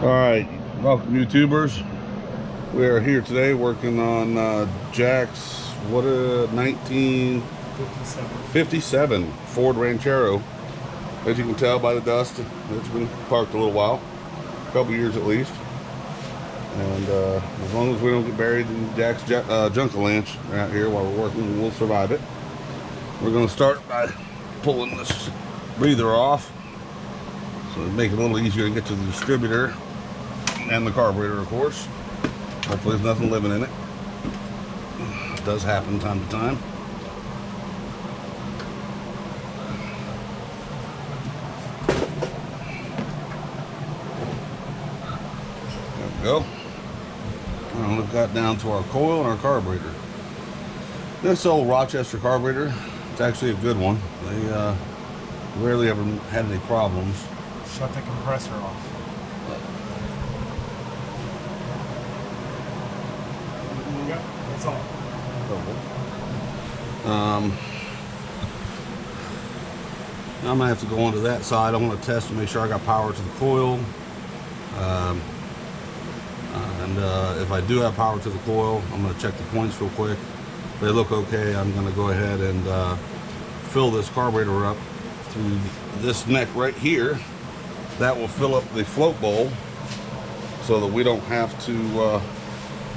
Alright, welcome YouTubers. We are here today working on Jack's 1957 Ford Ranchero. As you can tell by the dust, it's been parked a little while, a couple years at least. And as long as we don't get buried in Jack's junk-a-lanch out here while we're working, we'll survive it. We're going to start by pulling this breather off, so it'll make it a little easier to get to the distributor and the carburetor, of course. Hopefully there's nothing living in it. It does happen time to time. There we go. And we've got down to our coil and our carburetor. This old Rochester carburetor, it's actually a good one. They rarely ever had any problems. Shut the compressor off. Yep, that's all. I'm gonna have to go onto that side. I want to test to make sure I got power to the coil. If I do have power to the coil, I'm going to check the points real quick. If they look okay, I'm going to go ahead and fill this carburetor up through this neck right here. That will fill up the float bowl so that we don't have to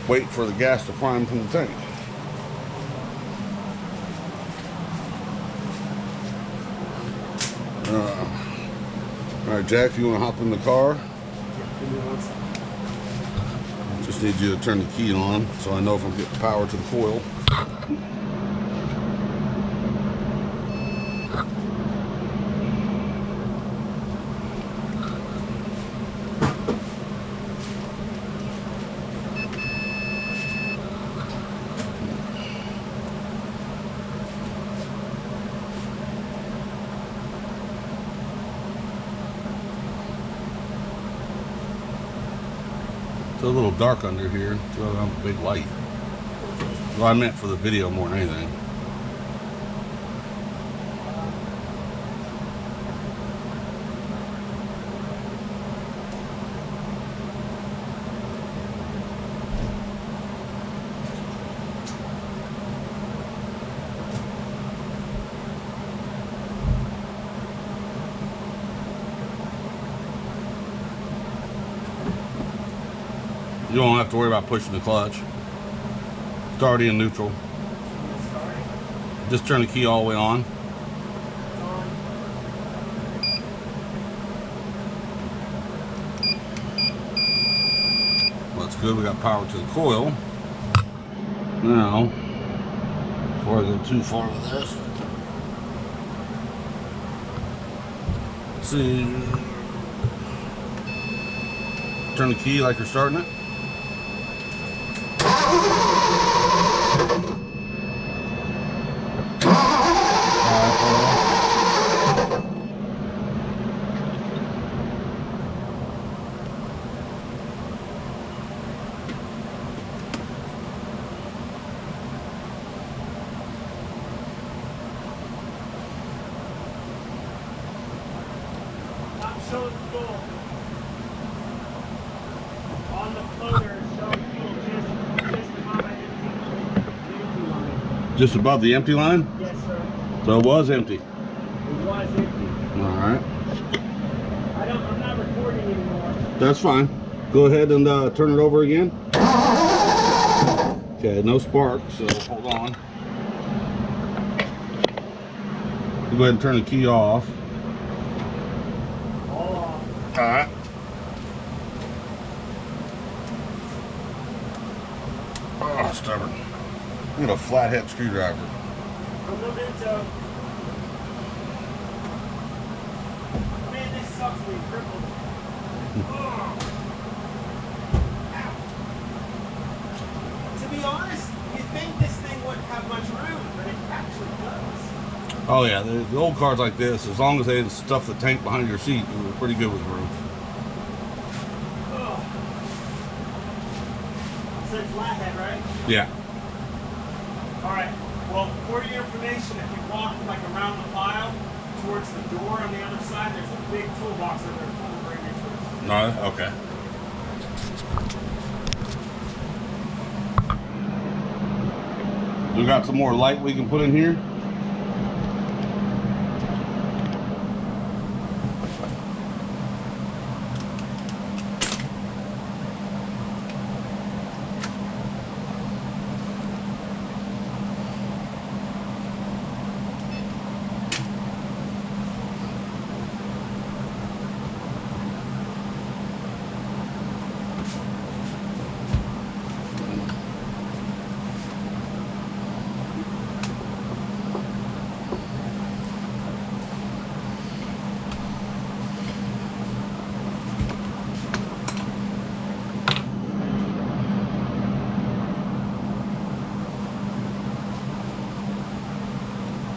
wait for the gas to prime from the tank. Alright, Jack, if you want to hop in the car. Just need you to turn the key on so I know if I'm getting power to the coil. It's a little dark under here. It's really on a big light. Well, I meant for the video more than anything. You don't have to worry about pushing the clutch. It's already in neutral. Just turn the key all the way on. Well, that's good. We got power to the coil. Now, before I go too far with this, see, turn the key like you're starting it. Show fuel on the floater. Show fuel just on the empty line. Just above the empty line? Yes, sir. So it was empty. It was empty. All right. I'm not recording anymore. That's fine. Go ahead and turn it over again. Okay, no spark, so hold on. You go ahead and turn the key off. Alright. Oh, stubborn. I'm a flathead screwdriver. Memento. Man, this sucks being crippled. To be honest, you think this thing wouldn't have much room, but it actually does. Oh yeah, the old cars like this, as long as they didn't stuff the tank behind your seat, we were pretty good with room. So it's flathead, right? Yeah. Alright, well, for your information, if you walk like around the pile towards the door on the other side, there's a big toolbox over there full of brand new tools. No, okay. We got some more light we can put in here.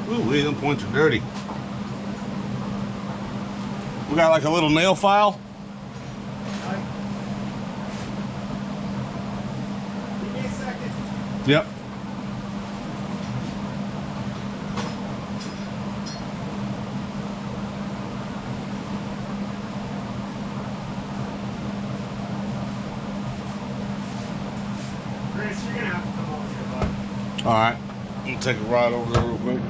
Ooh, them points are dirty. We got like a little nail file. Give me a second. Yep. Chris, you're gonna have to come over here, bud. All right. We'll take a ride over there real quick.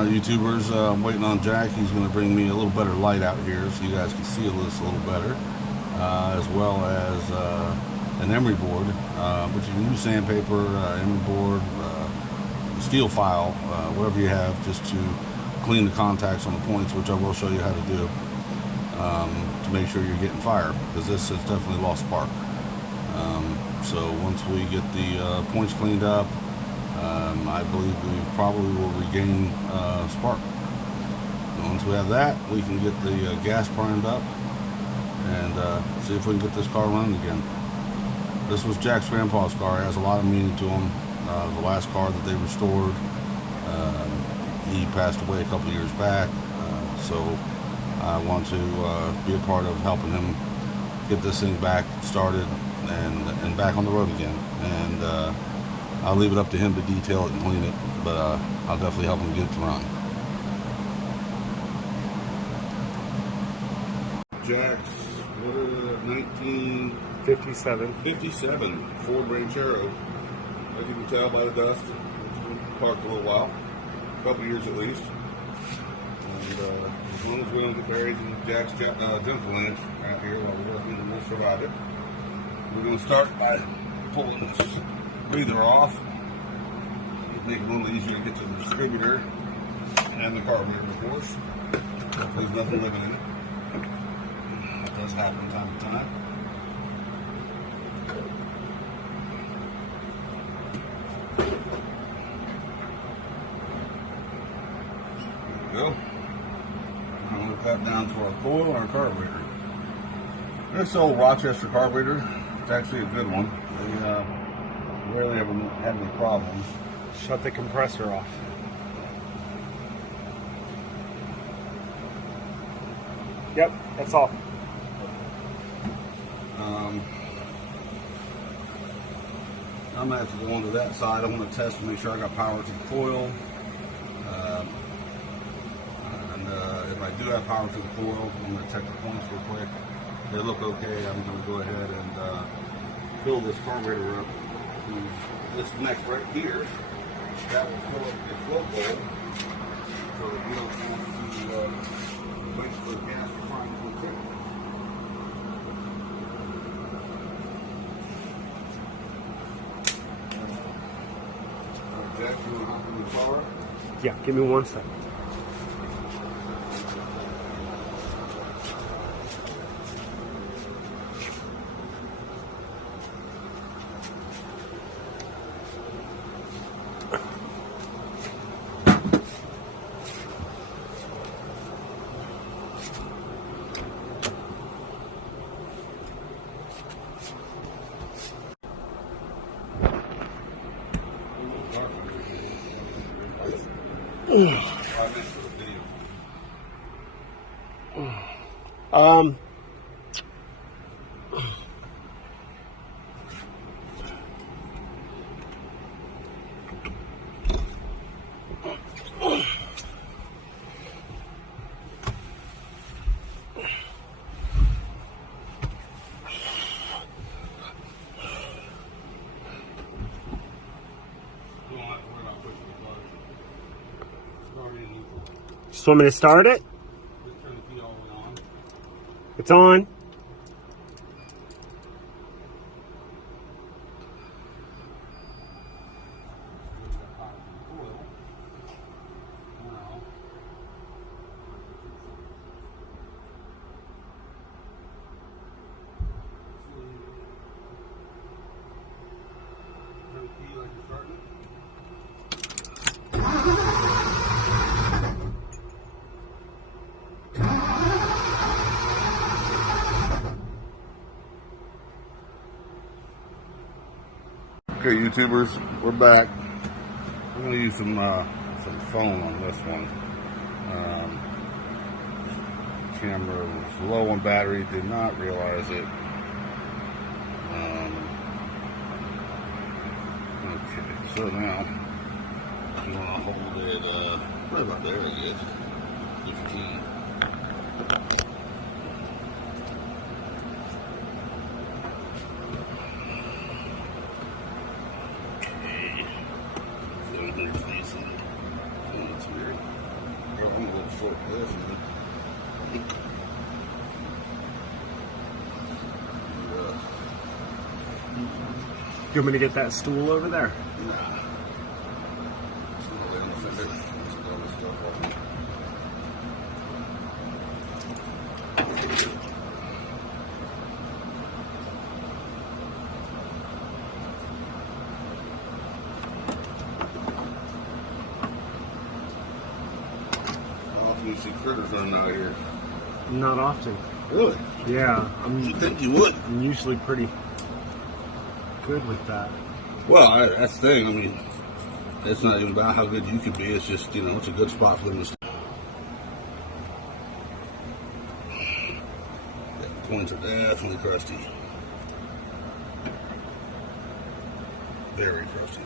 YouTubers, I'm waiting on Jack. He's going to bring me a little better light out here so you guys can see this a little better, as well as an emery board, but you can use sandpaper, emery board, steel file, whatever you have, just to clean the contacts on the points, which I will show you how to do, to make sure you're getting fire, because this has definitely lost spark. So once we get the points cleaned up, I believe we probably will regain spark. And once we have that, we can get the gas primed up and see if we can get this car running again. This was Jack's grandpa's car. It has a lot of meaning to him. The last car that they restored, he passed away a couple of years back, so I want to be a part of helping him get this thing back started and back on the road again. And I'll leave it up to him to detail it and clean it, but I'll definitely help him get it to run. Jack's, what is it, 1957 Ford Ranchero. As you can tell by the dust, it's been parked a little while, a couple years at least. And as long as we don't get buried in Jack's dental ranch out here while we're working, we'll survive it. We're going to start by pulling this breather off. It'd make it a little easier to get to the distributor and the carburetor, of course. There's nothing living in it. That does happen time to time. There we go. I'm going to cut down to our coil and our carburetor. This old Rochester carburetor, it's actually a good one. They rarely ever have any problems. Shut the compressor off. Yep, that's all. I'm going to have to go onto that side. I want to test to make sure I got power to the coil. If I do have power to the coil, I'm going to check the points real quick. They look okay. I'm going to go ahead and fill this carburetor up to this neck right here. That will fill up the flow bowl so that we don't have to wait for the gas to find the trigger. Jack, you want to hop in the power? Yeah, give me 1 second. Just want me to start it? Just turn the key all the way on. It's on. Turn the key like you're starting. Okay, YouTubers, we're back. I'm going to use some phone on this one. Camera was low on battery, did not realize it. Okay, so now you want to hold it right about there, I guess. 15. Do you want me to get that stool over there? Often you see critters running out here. Not often. Really? Yeah, You think you would? I'm usually pretty good with that. Well, that's the thing. I mean, it's not even about how good you could be. It's just, you know, it's a good spot for them to stay. Yeah, the points are definitely crusty. Very crusty.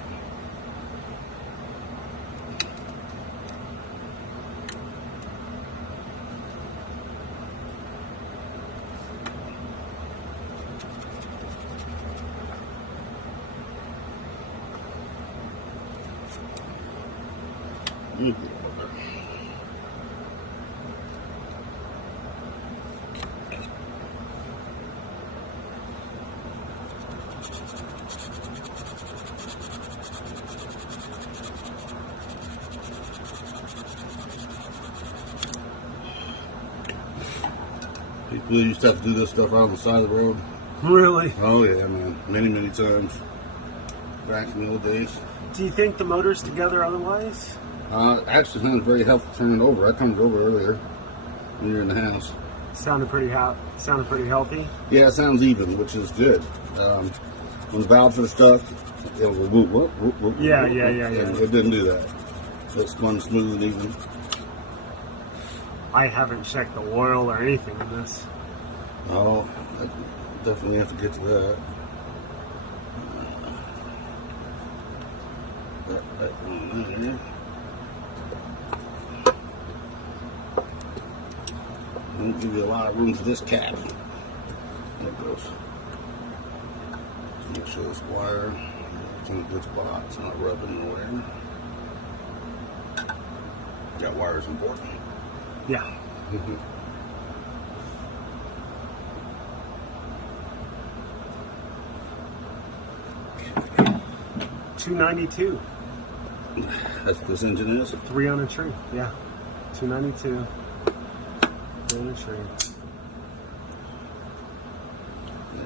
People used to have to do this stuff out on the side of the road. Really? Oh yeah, man. Many times. Back in the old days. Do you think the motor's together otherwise? Actually sounds very helpful turning it over. I turned it over earlier when you were in the house. Sounded pretty healthy. Yeah, it sounds even, which is good. When the valves are stuck, it'll go whoop, whoop, whoop, whoop. Yeah. And it didn't do that. It spun smooth and even. I haven't checked the oil or anything in this. Oh, I definitely have to get to that. That one there. Won't give you a lot of room for this cap. There it goes. Make sure this wire is in a good spot. It's not rubbing nowhere. That wire is important. Yeah. $292. That's what this engine is. 3 on a tree. Yeah. $292. 3 on a tree.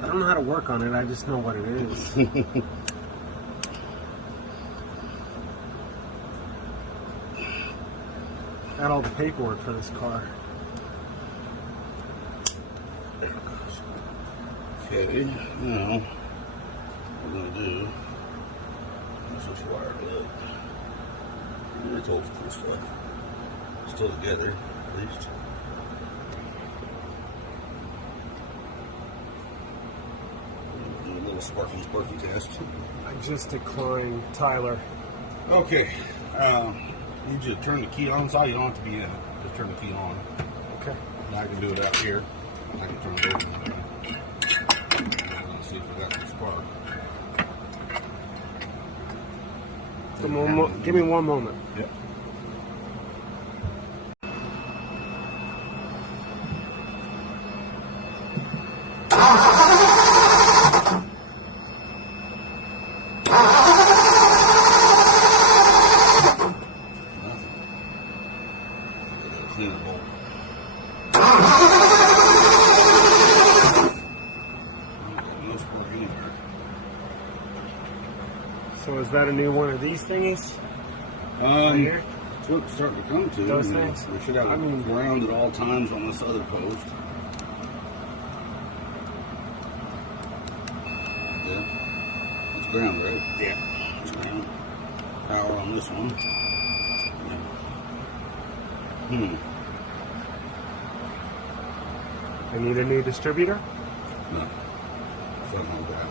I don't know how to work on it. I just know what it is. Got all the paperwork for this car. Okay, now what we're gonna do is just wire it up. It's old school stuff. Still together, at least. Do a little sparky test. I just declined Tyler. Okay. Need you to turn the key on inside. You don't have to be in it. Just turn the key on. Okay. Now I can do it out here. I can turn it over. Let's see if we got some spark. Give me one moment. Yep. Clean the bolt. No spark anywhere. So is that a new one of these thingies? Right here? That's what it's starting to come to. Those things? We should have it ground at all times on this other post. Yeah. It's ground, right? Yeah. It's ground. Power on this one. Yeah. I need a new distributor? No. Something like that.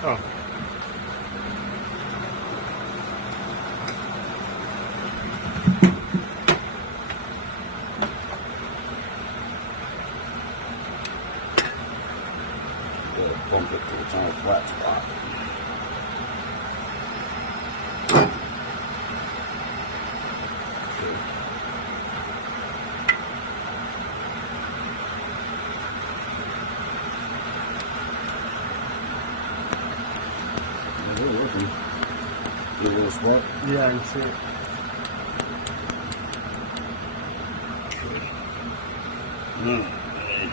Oh. Gotta bump it till it's on a flat spot. They're working. Get a little spark. Yeah, I can see it.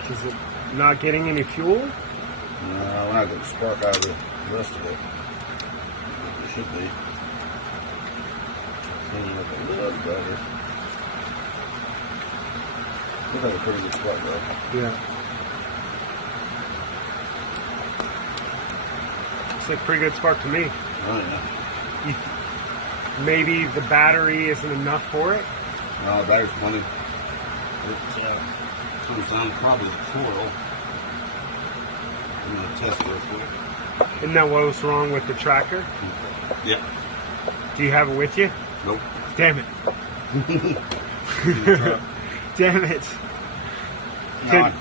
Is it not getting any fuel? No, we're not getting spark out of the rest of it. It should be. Cleaning up a little better. We've had a pretty good spark though. Yeah. It's a pretty good spark to me. Oh yeah. Maybe the battery isn't enough for it? No, the battery's plenty. It comes down to probably the coil. I'm gonna test it real quick. Isn't that what was wrong with the tractor? Yeah. Do you have it with you? Nope. Damn it. Damn it. No,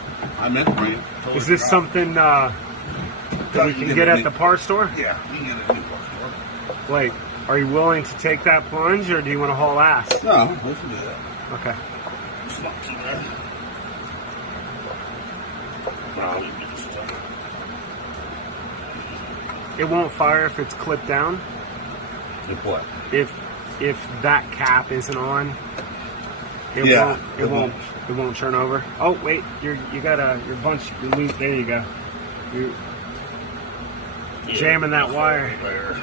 I meant to bring it. Totally Is this forgot. something that we you can get get it at in- the parts store? Yeah, you can get it in the parts store. Like, are you willing to take that plunge, or do you want to haul ass? No, we can do that. Okay. It's not too bad. No, It won't fire if it's clipped down. If what? If that cap isn't on, it Yeah, won't turn over. Oh wait, you got your bunch. There you go. You're jamming that wire. There.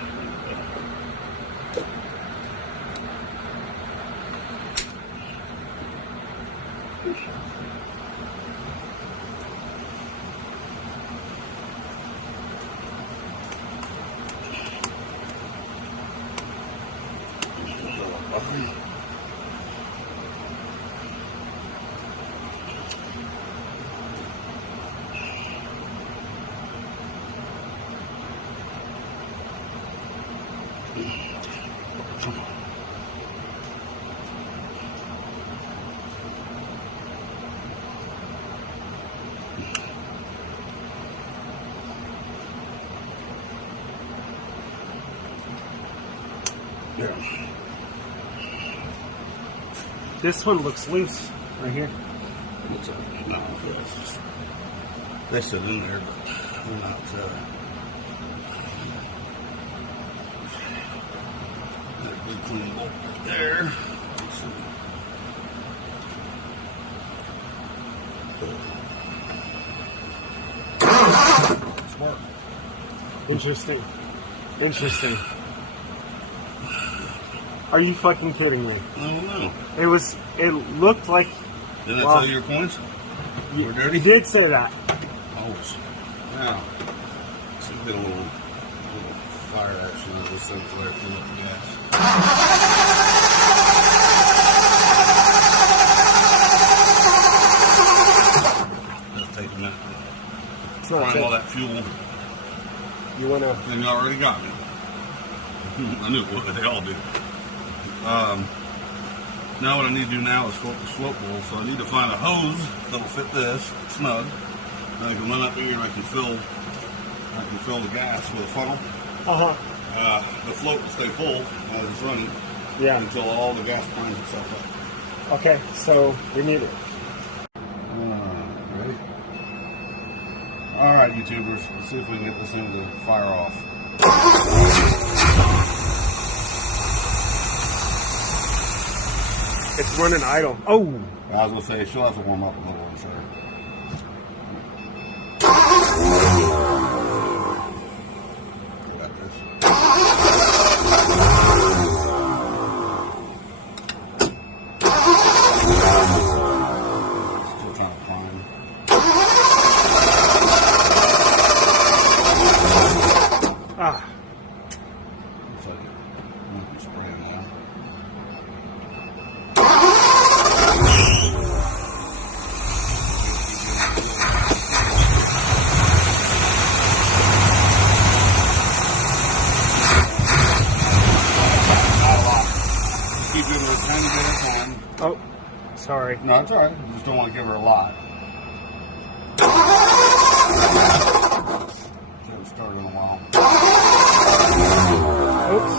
This one looks loose right here. What's up? No, it's just this is in there, but we're not. That big clean bolt right there. Let's see. Smart. Interesting. Interesting. Are you fucking kidding me? No. It looked like Didn't I Well, tell you your coins? you, We're dirty? you did say that. Always. Now, so we get a little fire action on this thing before I fill up the gas. That'll take a minute. It's not Find safe. all that fuel. You wanna Thing already got me. I knew it would. They all do. Now what I need to do now is float the slope bowl. So I need to find a hose that'll fit this snug. Then I can run up here and I can fill the gas with a funnel. The float will stay full as it's running Yeah. until all the gas binds itself up. Okay, so we need it. Ready? All right, YouTubers. Let's see if we can get this thing to fire off. It's running idle. Oh, I was gonna say she'll have to warm up a little, I'm sure. Got this. Still trying to climb. ah, Looks like it might be spraying now. Keep doing it a tiny bit at a time. oh, sorry. No, it's alright. You just don't want to give her a lot. She hasn't started in a while. Oops.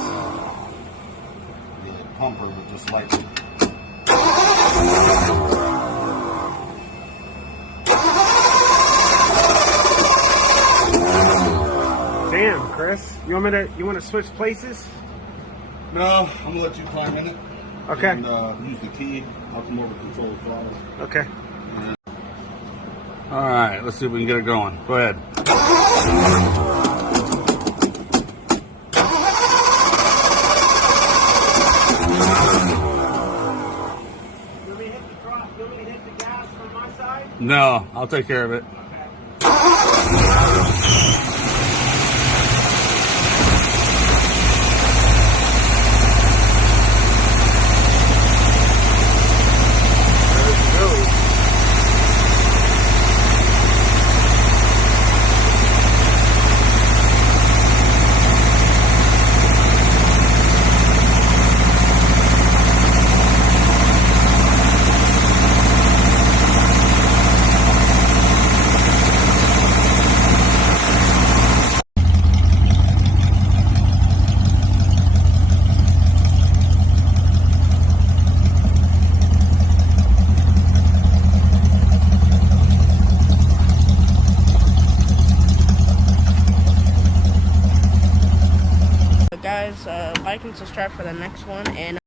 Really pump her, but just lightly. Damn, Chris. You want to switch places? No, I'm gonna let you climb in it. Okay. And use the key. I'll come over to control the throttle. Okay. All right, let's see if we can get it going. Go ahead. Do we hit the gas from my side? No, I'll take care of it. and subscribe for the next one. And